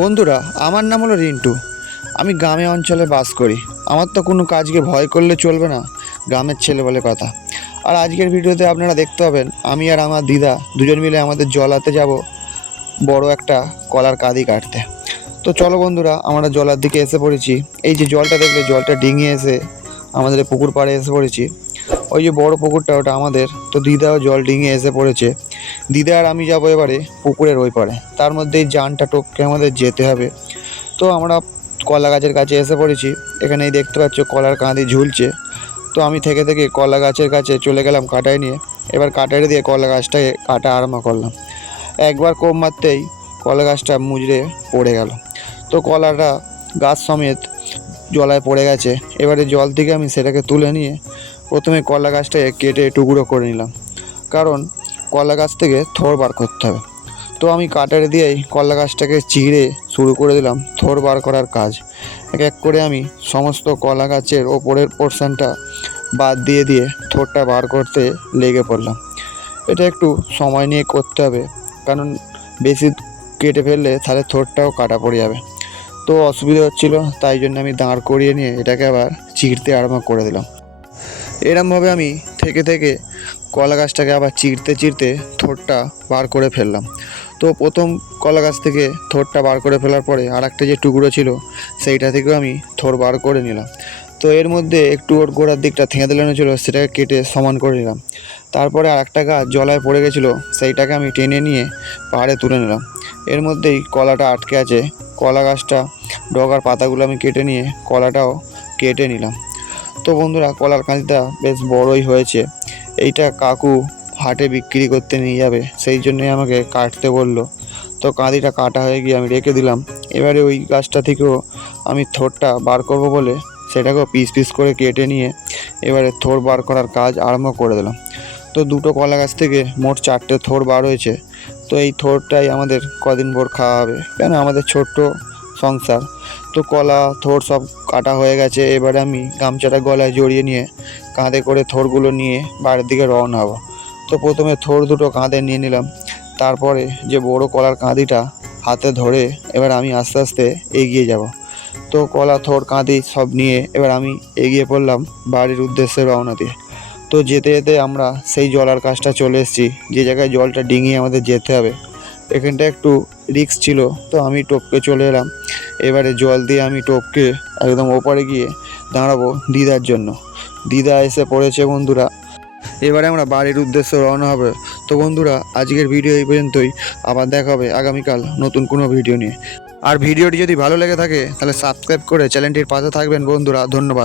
বন্ধুরা, আমার নাম হলো রিন্টু। আমি গ্রামে অঞ্চলে বাস করি। আমার তো কোনো কাজকে ভয় করলে চলবে না, গ্রামের ছেলে বলে কথা। আর আজকের ভিডিওতে আপনারা দেখতে পাবেন আমি আর আমার দিদা দুজন মিলে আমাদের জলাতে যাব বড় একটা কলার কাঁদি কাটতে। তো চলো বন্ধুরা, আমরা জলার দিকে এসে পড়েছি। এই যে জলটা দেখলে, জলটা ডিঙিয়ে এসে আমাদের পুকুর পাড়ে এসে পড়েছি। ওই যে বড় পুকুরটা, ওটা আমাদের। তো দিদাও জল ডিঙিয়ে এসে পড়েছে। দিদা আর আমি যাবো এবারে পুকুরের ওই পারে। তার মধ্যেই জানটা টপকে আমাদের যেতে হবে। তো আমরা কলা গাছের কাছে এসে পড়েছি। এখানেই দেখতে পাচ্ছ কলার কাঁদি ঝুলছে। তো আমি থেকে থেকে কলা গাছের কাছে চলে গেলাম কাটাই নিয়ে। এবার কাটারি দিয়ে কলা গাছটাকে কাটা আরম্ভ করলাম। একবার কোপ মারতেই কলা গাছটা মুজড়ে পড়ে গেল। তো কলাটা গাছ সমেত জলায় পড়ে গেছে। এবারে জল থেকে আমি সেটাকে তুলে নিয়ে প্রথমে কলা গাছটাকে কেটে টুকরো করে নিলাম, কারণ কলা গাছ থেকে থোড় বার করতে হবে। তো আমি কাটারে দিয়েই কলা গাছটাকে চিড়ে শুরু করে দিলাম থোড় বার করার কাজ। এক এক করে আমি সমস্ত কলা গাছের ওপরের পোর্শনটা বাদ দিয়ে দিয়ে থোড়টা বার করতে লেগে পড়লাম। এটা একটু সময় নিয়ে করতে হবে, কারণ বেশি কেটে ফেললে তাহলে থোড়টাও কাটা পড়ে যাবে। তো অসুবিধা হচ্ছিল, তাই জন্য আমি দাঁড় করিয়ে নিয়ে এটাকে আবার চিড়তে আরম্ভ করে দিলাম। এরমভাবে আমি থেকে থেকে কলা গাছটাকে আবার চিড়তে চিড়তে থোড়টা বার করে ফেললাম। তো প্রথম কলা গাছ থেকে থোড়টা বার করে ফেলার পরে আর একটা যে টুকরো ছিল সেইটা থেকেও আমি থোড় বার করে নিলাম। তো এর মধ্যে একটু ওর গোড়ার দিকটা থেঁতে দেলানো ছিল, সেটাকে কেটে সমান করে নিলাম। তারপরে আর একটা গাছ জলায় পড়ে গেছিলো, সেইটাকে আমি টেনে নিয়ে পাহাড়ে তুলে নিলাম। এর মধ্যেই কলাটা আটকে আছে। কলা গাছটা ডগার পাতাগুলো আমি কেটে নিয়ে কলাটাও কেটে নিলাম। তো বন্ধুরা, কলার কাঁদিটা বেশ বড়ই হয়েছে। এইটা কাকু হাটে বিক্রি করতে নিয়ে যাবে, সেই জন্যই আমাকে কাটতে বললো। তো কাঁদিটা কাটা হয়ে গিয়ে আমি রেখে দিলাম। এবারে ওই গাছটা থেকেও আমি থোড়টা বার করব বলে সেটাকেও পিস পিস করে কেটে নিয়ে এবারে থোড় বার করার কাজ আরম্ভ করে দিলাম। তো দুটো কলা গাছ থেকে মোট 4টে থোড় বার হয়েছে। তো এই থোড়টাই আমাদের কদিন ভোর খাওয়া হবে, কেন আমাদের ছোট্ট সংসার। তো কলা থোড় সব কাটা হয়ে গেছে। এবারে আমি গামছাটা গলায় জড়িয়ে নিয়ে কাঁধে করে থোড়গুলো নিয়ে বাড়ির দিকে রওনা হব। তো প্রথমে থোড় দুটো কাঁধে নিয়ে নিলাম। তারপরে যে বড় কলার কাঁদিটা হাতে ধরে এবার আমি আস্তে আস্তে এগিয়ে যাব। তো কলা থোড় কাঁদি সব নিয়ে এবার আমি এগিয়ে পড়লাম বাড়ির উদ্দেশ্যে রওনা দিয়ে। তো যেতে যেতে আমরা সেই জলার কাছটা চলে এসেছি, যে জায়গায় জলটা ডিঙিয়ে আমাদের যেতে হবে। এখানটা একটু রিস্ক ছিল, তো আমি টপকে চলে এলাম। এবারে জল দিয়ে আমি টপকে একদম ওপারে গিয়ে দাঁড়াবো দিদার জন্য। দিদা এসে পড়েছে বন্ধুরা। এবারে আমরা বাড়ির উদ্দেশ্যে রওনা হবে। তো বন্ধুরা, আজকের ভিডিও এই পর্যন্তই। আবার দেখা হবে আগামীকাল নতুন কোনো ভিডিও নিয়ে। আর ভিডিওটি যদি ভালো লেগে থাকে তাহলে সাবস্ক্রাইব করে চ্যানেলটির পাশে থাকবেন বন্ধুরা। ধন্যবাদ।